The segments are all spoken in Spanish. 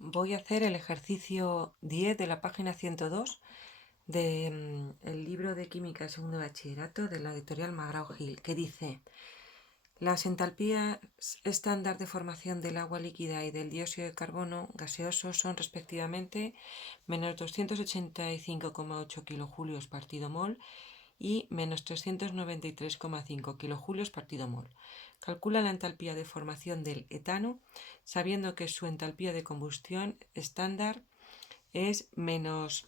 voy a hacer el ejercicio 10 de la página 102 del libro de Química de segundo bachillerato de la editorial McGraw-Hill, que dice: las entalpías estándar de formación del agua líquida y del dióxido de carbono gaseoso son respectivamente menos 285,8 kilojulios partido mol y menos 393,5 kilojulios partido mol. Calcula la entalpía de formación del etano sabiendo que su entalpía de combustión estándar es menos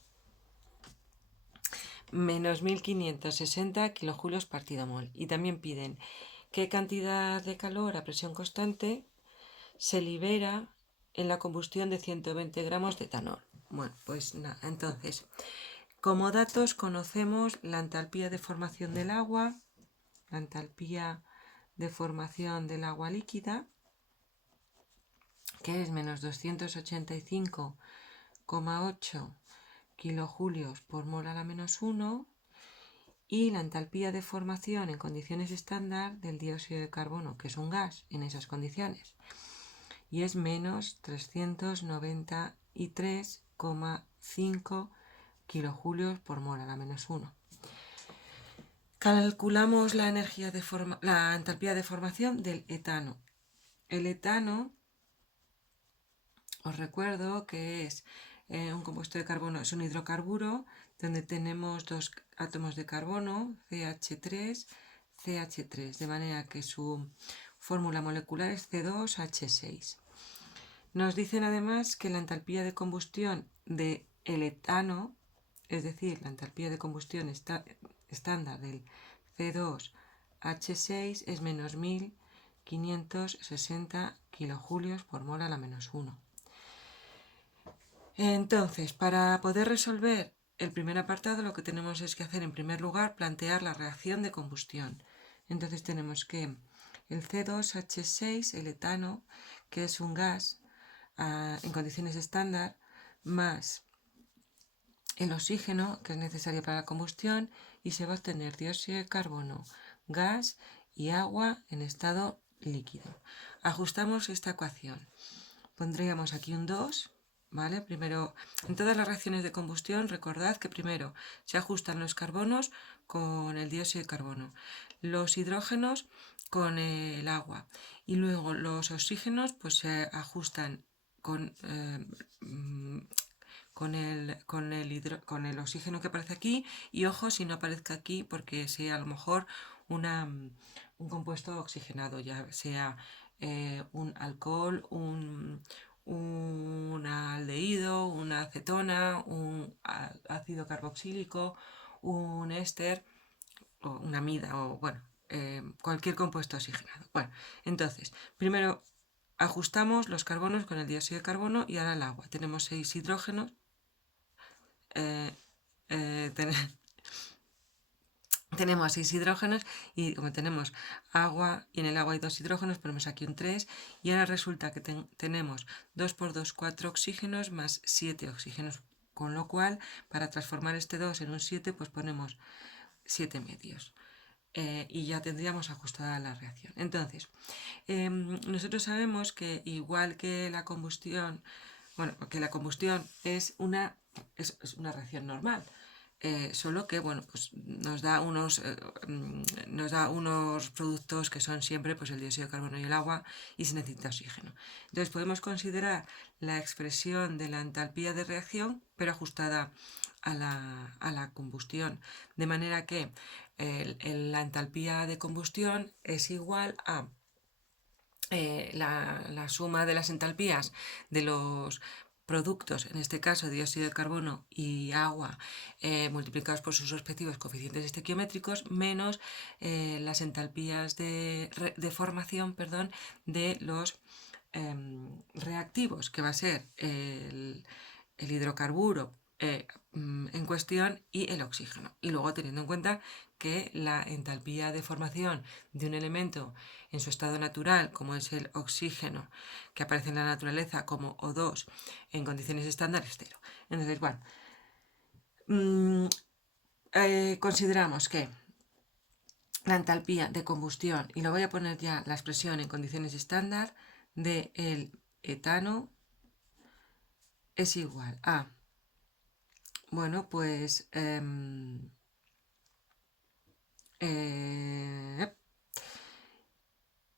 1560 kilojulios partido mol. Y también piden qué cantidad de calor a presión constante se libera en la combustión de 120 gramos de etanol. Bueno, pues nada, entonces, como datos conocemos la entalpía de formación del agua, la entalpía de formación del agua líquida, que es menos 285,8 kilojulios por mol a la menos 1, y la entalpía de formación en condiciones estándar del dióxido de carbono, que es un gas en esas condiciones, y es menos 393,5 kilojulios por mol a la menos 1. Calculamos la entalpía de formación del etano. El etano, os recuerdo que es un compuesto de carbono, es un hidrocarburo donde tenemos dos átomos de carbono, CH3, CH3, de manera que su fórmula molecular es C2H6. Nos dicen además que la entalpía de combustión del etano, es decir, la entalpía de combustión estándar del C2H6 es menos 1560 kilojulios por mol a la menos 1. Entonces, para poder resolver el primer apartado, lo que tenemos es que hacer, en primer lugar, plantear la reacción de combustión. Entonces tenemos que el C2H6, el etano, que es un gas en condiciones estándar, más el oxígeno, que es necesario para la combustión, y se va a obtener dióxido de carbono, gas y agua en estado líquido. Ajustamos esta ecuación. Pondríamos aquí un 2, ¿vale? Primero, en todas las reacciones de combustión, recordad que primero se ajustan los carbonos con el dióxido de carbono, los hidrógenos con el agua, y luego los oxígenos pues se ajustan con el oxígeno que aparece aquí, y ojo si no aparezca aquí porque sea a lo mejor un compuesto oxigenado, ya sea un alcohol, un aldehído, una acetona, un ácido carboxílico, un éster o una amida o bueno, cualquier compuesto oxigenado. Bueno, entonces, primero ajustamos los carbonos con el dióxido de carbono y ahora el agua. Tenemos 6 hidrógenos. eh, eh, tenemos 6 hidrógenos y como tenemos agua y en el agua hay 2 hidrógenos, ponemos aquí un 3 y ahora resulta que tenemos 2 por 2, 4 oxígenos más 7 oxígenos, con lo cual para transformar este 2 en un 7 pues ponemos 7 medios. Y ya tendríamos ajustada la reacción. Entonces, nosotros sabemos que igual que la combustión, bueno, que la combustión es una reacción normal. Solo que bueno, pues nos da unos productos que son siempre pues el dióxido de carbono y el agua, y se necesita oxígeno. Entonces podemos considerar la expresión de la entalpía de reacción pero ajustada a la combustión, de manera que la entalpía de combustión es igual a la suma de las entalpías de los productos, en este caso dióxido de carbono y agua, multiplicados por sus respectivos coeficientes estequiométricos, menos las entalpías de formación, de los reactivos, que va a ser el hidrocarburo en cuestión y el oxígeno. Y luego teniendo en cuenta que la entalpía de formación de un elemento en su estado natural, como es el oxígeno, que aparece en la naturaleza como O2 en condiciones estándares, 0. Entonces, bueno, consideramos que la entalpía de combustión, y lo voy a poner ya la expresión en condiciones estándar, del etano es igual a, bueno, pues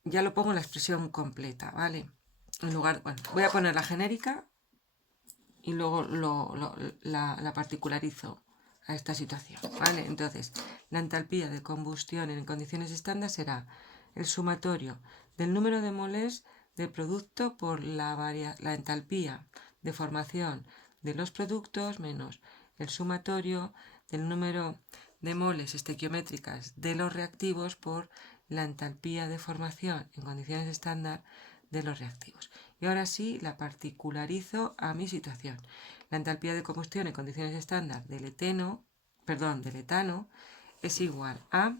ya lo pongo en la expresión completa, ¿vale? En lugar, bueno, voy a poner la genérica y luego la particularizo a esta situación, ¿vale? Entonces, la entalpía de combustión en condiciones estándar será el sumatorio del número de moles de producto por la entalpía de formación de los productos menos el sumatorio del número de moles estequiométricas de los reactivos por la entalpía de formación en condiciones estándar de los reactivos. Y ahora sí la particularizo a mi situación. La entalpía de combustión en condiciones estándar del etano es igual a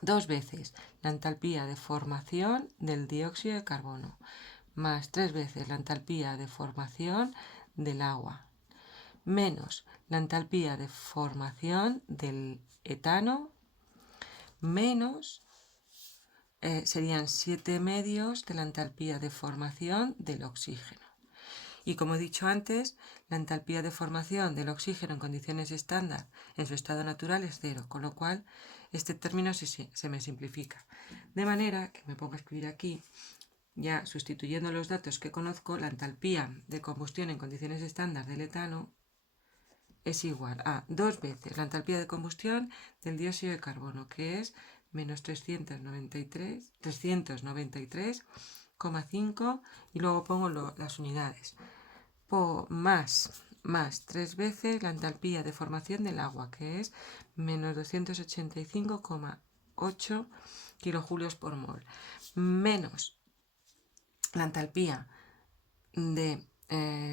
2 veces la entalpía de formación del dióxido de carbono más 3 veces la entalpía de formación del agua menos la entalpía de formación del etano menos serían 7 medios de la entalpía de formación del oxígeno. Y como he dicho antes, la entalpía de formación del oxígeno en condiciones estándar en su estado natural es 0, con lo cual este término se me simplifica. De manera que me pongo a escribir aquí, ya sustituyendo los datos que conozco, la entalpía de combustión en condiciones estándar del etano es igual a 2 veces la entalpía de combustión del dióxido de carbono, que es menos 393,5 y luego pongo las unidades. Más 3 veces la entalpía de formación del agua, que es menos 285,8 kilojulios por mol, menos la entalpía de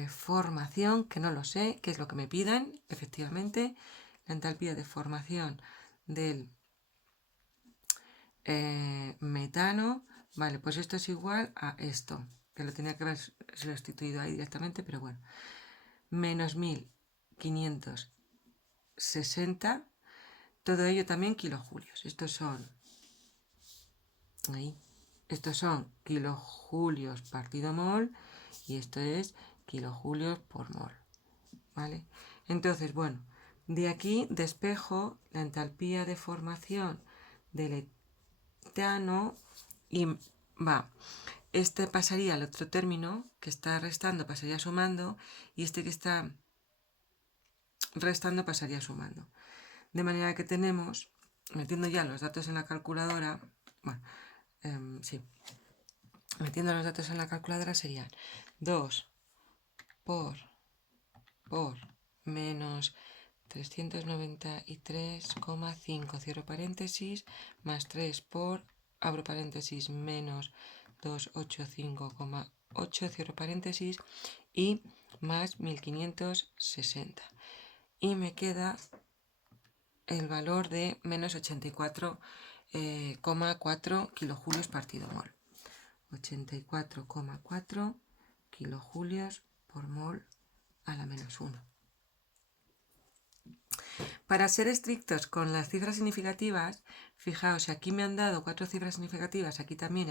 formación, que no lo sé, que es lo que me pidan, efectivamente, la entalpía de formación del metano, vale, pues esto es igual a esto, que lo tenía que haber sustituido ahí directamente, pero bueno, menos 1560, todo ello también kilojulios. Estos son kilojulios partido mol y esto es kilojulios por mol, ¿vale? Entonces, bueno, de aquí despejo la entalpía de formación del etano y va. Este pasaría al otro término que está restando, pasaría sumando, y este que está restando pasaría sumando. De manera que tenemos, metiendo ya los datos en la calculadora, bueno, sí, metiendo los datos en la calculadora serían 2 por menos 393,5, cierro paréntesis, más 3 por, abro paréntesis, menos 285,8, cierro paréntesis, y más 1560. Y me queda el valor de menos 84,4 kilojulios partido mol. 84,4 kilojulios por mol a la menos 1. Para ser estrictos con las cifras significativas, fijaos, si aquí me han dado 4 cifras significativas, aquí también,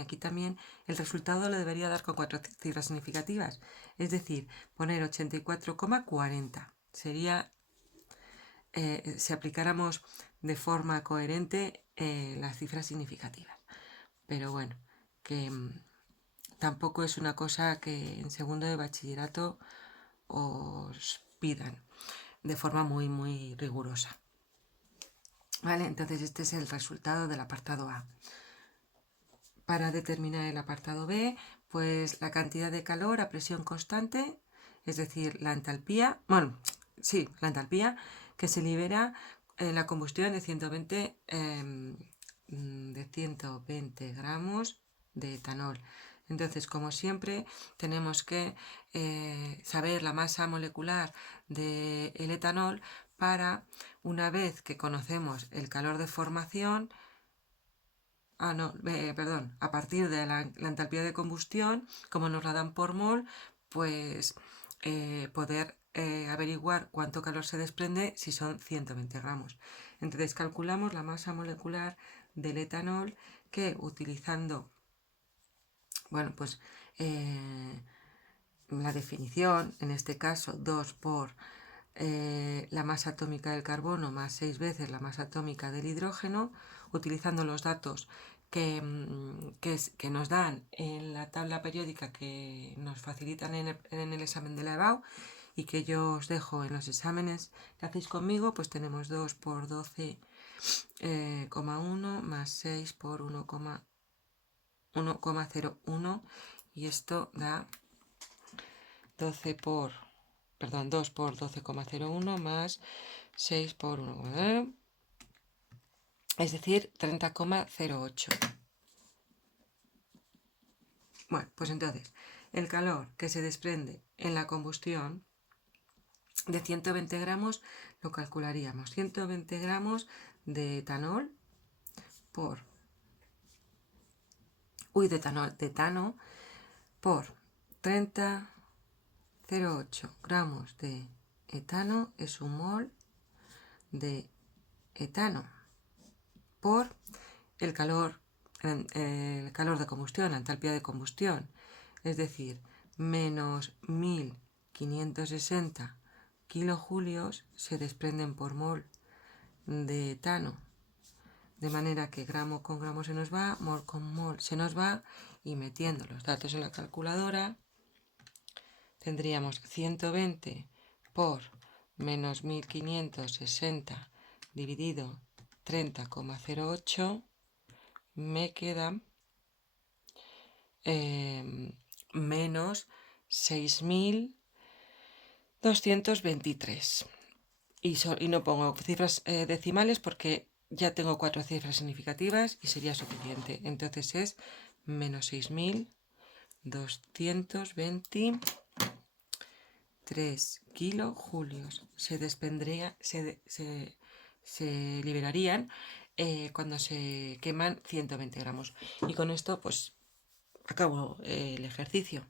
el resultado lo debería dar con 4 cifras significativas. Es decir, poner 84,40. Sería, si aplicáramos de forma coherente las cifras significativas. Pero bueno, que tampoco es una cosa que en segundo de bachillerato os pidan de forma muy rigurosa. ¿Vale? Entonces este es el resultado del apartado A. Para determinar el apartado B, pues la cantidad de calor a presión constante, es decir, la entalpía, la entalpía que se libera en la combustión de 120 gramos de etanol. Entonces, como siempre, tenemos que saber la masa molecular del etanol para, una vez que conocemos el calor de formación, a partir de la entalpía de combustión, como nos la dan por mol, pues poder averiguar cuánto calor se desprende si son 120 gramos. Entonces calculamos la masa molecular del etanol que utilizando, la definición, en este caso 2 por la masa atómica del carbono más 6 veces la masa atómica del hidrógeno, utilizando los datos que nos dan en la tabla periódica que nos facilitan en el examen de la EBAU y que yo os dejo en los exámenes que hacéis conmigo. Pues tenemos 2 por 12,1 más 6 por 1,01 y esto da 2 por 12,01 más 6 por 1,0, es decir, 30,08. Bueno, pues entonces, el calor que se desprende en la combustión de 120 gramos lo calcularíamos. 120 gramos de etanol por... de etano por 30,08 gramos de etano es un mol de etano por el calor de combustión, la entalpía de combustión, es decir, menos 1560 kilojulios se desprenden por mol de etano. De manera que gramo con gramo se nos va, mol con mol se nos va, y metiendo los datos en la calculadora tendríamos 120 por menos 1560 dividido 30,08, me queda menos 6.223. Y no pongo cifras decimales porque ya tengo 4 cifras significativas y sería suficiente. Entonces es menos 6.223 kilojulios. Se liberarían cuando se queman 120 gramos. Y con esto pues acabo el ejercicio.